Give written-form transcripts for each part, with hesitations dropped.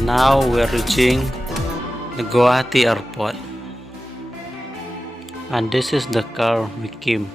Now we are reaching the Guwahati airport, and this is the car we came.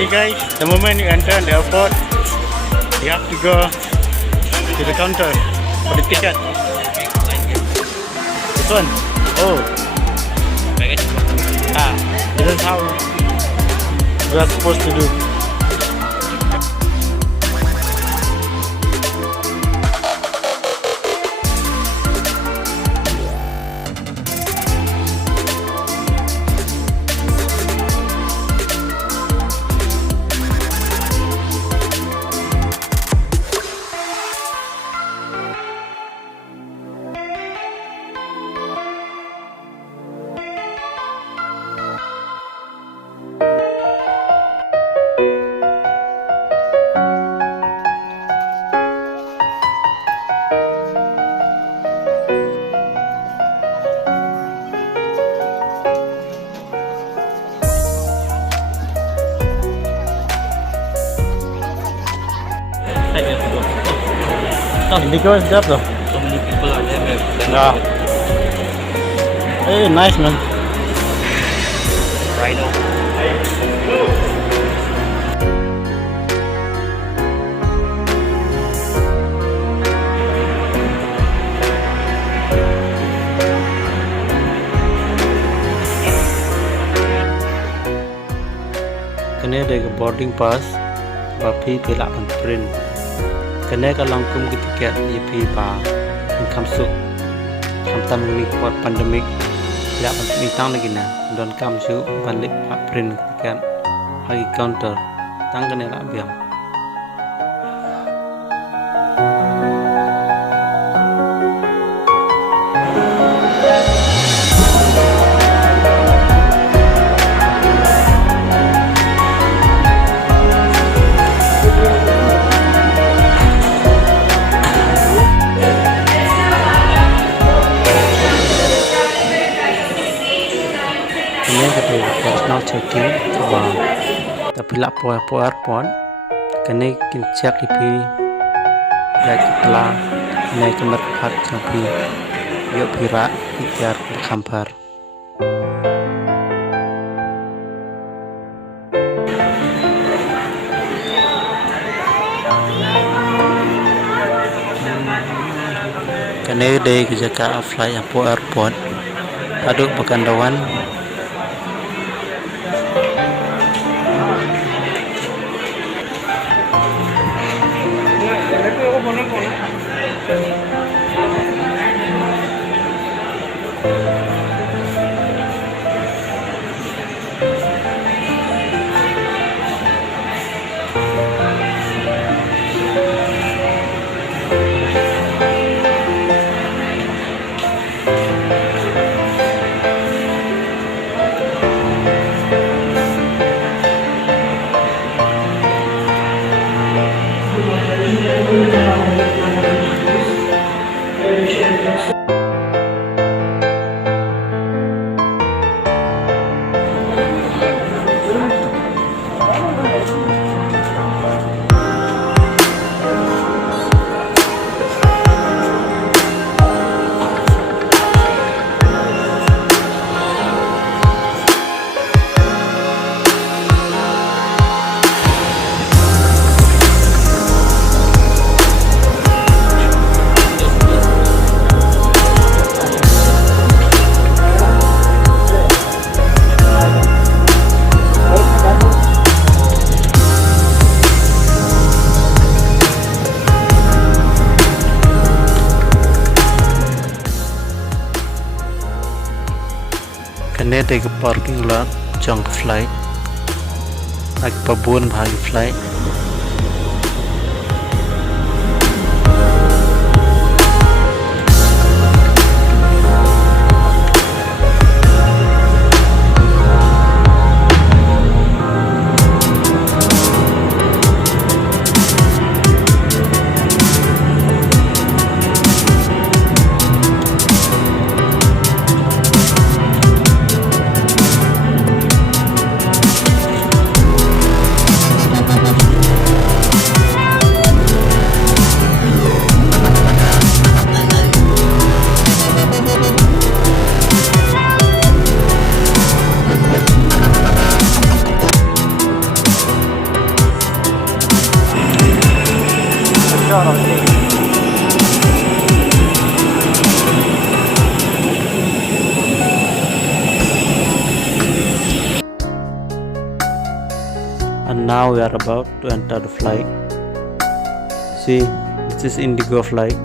See guys, the moment you enter the airport, you have to go to the counter for the ticket. This one? Oh. This is how we are supposed to do. Indigo is there though. So many people are there. Yeah. Hey, nice man. Rhino. Kena ada boarding pass, tapi pelak print. Kena kalau kum tiket IP pa income suk kamtan mik buat pandemik tidak bintang lagi na don kam su balik print tiket hari counter tang kena lah biang. Personal check-in tapi lak po airport kena cek IP ya kita naik ke merpat sampai yuk pirak ikhtiar kampar. Kena dari kejagaan flight airport aduk pekandawan. Kena dari parking lot junk flight like babon bhagi flight. And now we are about to enter the flight. See, this is Indigo Flight.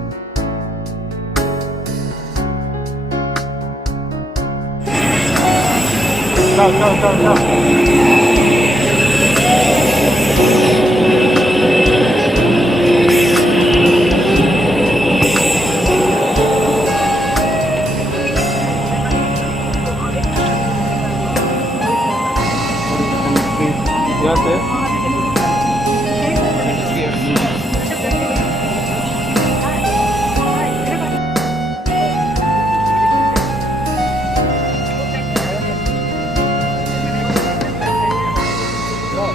Go.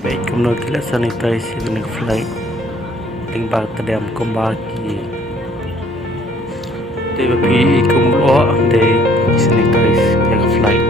Baik, kemudian kita sanitize dengan flight tinggal terdam kembali tiba pi kumlo de sanitize dengan flight.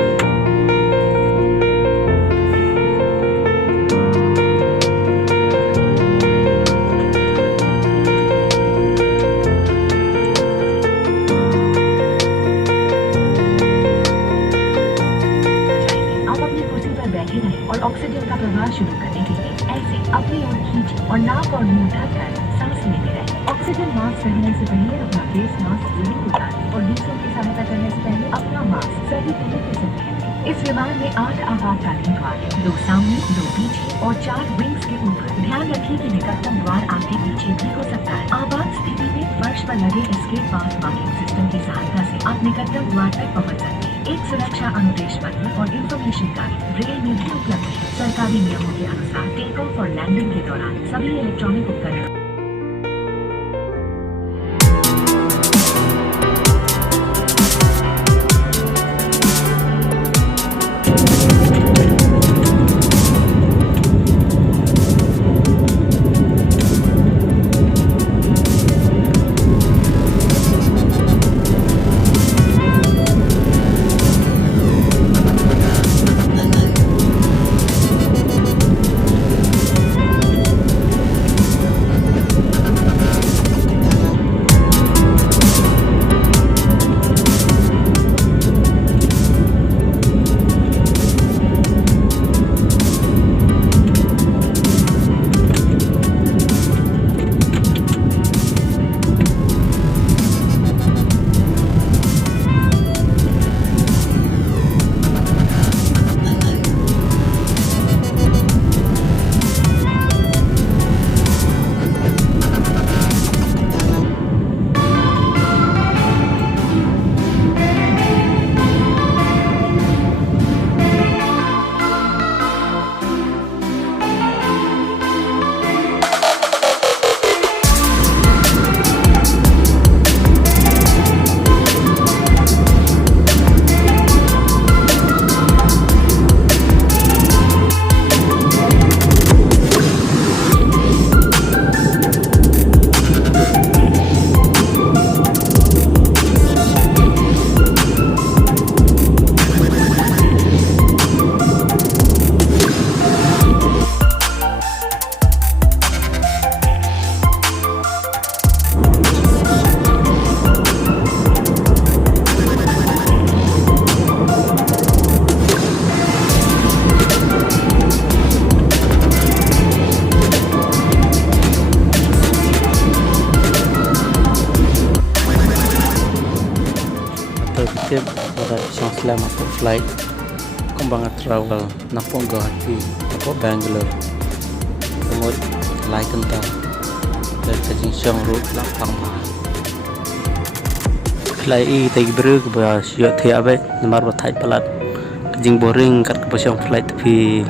Oxygen का प्रवाह शुरू करने के लिए ऐसे अपनी ओर खींचे और नाक और मुंह ढककर सांस लेते रहे। ऑक्सीजन मास्क पहनने से पहले अपना फेस मास्क जरूर उतारें और दूसरों की सहायता करने से पहले अपना मास्क सही तरीके से पहनें। इस विमान में 8 आपातकालीन द्वार हैं, 2 सामने, 2 पीछे और 4 विंग्स के ऊपर। ध्यान रखिए कि निकटतम द्वार आपके पीछे भी हो सकता है। आपात स्थिति में फर्श पर लगे एस्केप पाथ मार्किंग सिस्टम की सहायता से आप निकटतम द्वार तक पहुँच सकते हैं। एक सुरक्षा अनुदेश पत्र और इंफॉर्मेशन गाइड ब्रेल में भी उपलब्ध है। सरकारी नियमों के अनुसार टेक ऑफ और लैंडिंग के दौरान सभी इलेक्ट्रॉनिक उपकरण tip pada sang selamat flight Kempegowda travel napong Guwahati napong Bangalore semut lai kenta dari kajing syang road lapang flight i tagi beru ke ba syok thia abe namar ba thai palat kajing boring kat ke syang flight tapi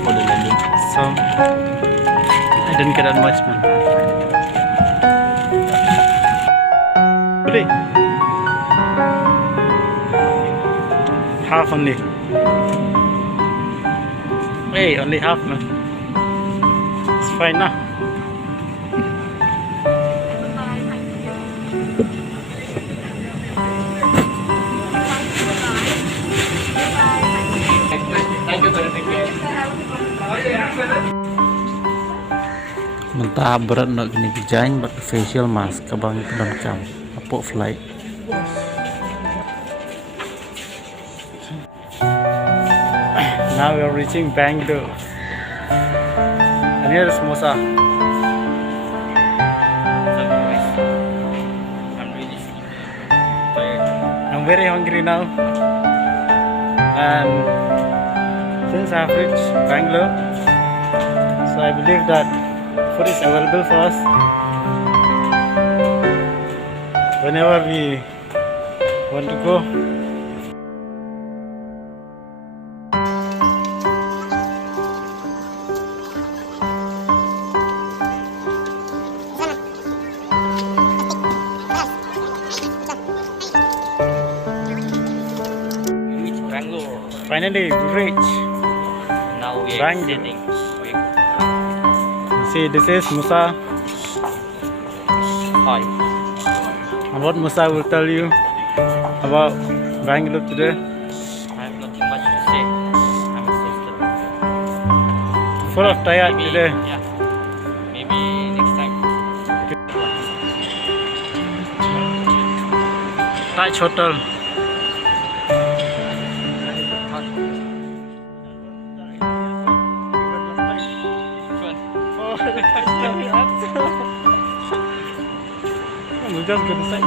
for the landing. So I didn't get that much, man. Really? Half only. Hey, only half, man. It's fine now. Mentah berat nak kena design buat facial mask kabang pedan kam apok flight. Now we are reaching Bangalore. And here is Musa. I'm really tired. I'm very hungry now. And since I have reached Bangalore, so I believe that food is available for us whenever we want to go. We reached Bangalore. Finally we reach. Now we are Bangalore. exiting. See, this is Musa. Hi. And what Musa will tell you about Bangalore today. I have nothing much to say. I'm exhausted. Full of tired Maybe, today. yeah. Maybe next time. Taj Hotel. We'll just go to the side.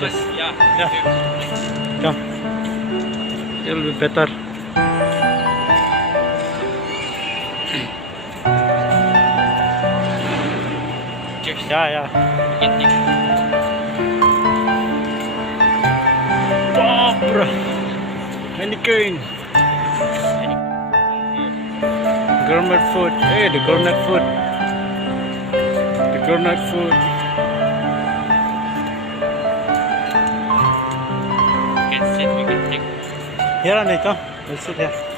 Yes, yeah. Yeah. Come. It'll be better. Cheers. Yeah. Getting. Wow, bro. Mannequin. Gourmet food. Hey, the gourmet food. The gourmet food. We can sit, we can take. Here, Anita. We'll sit here.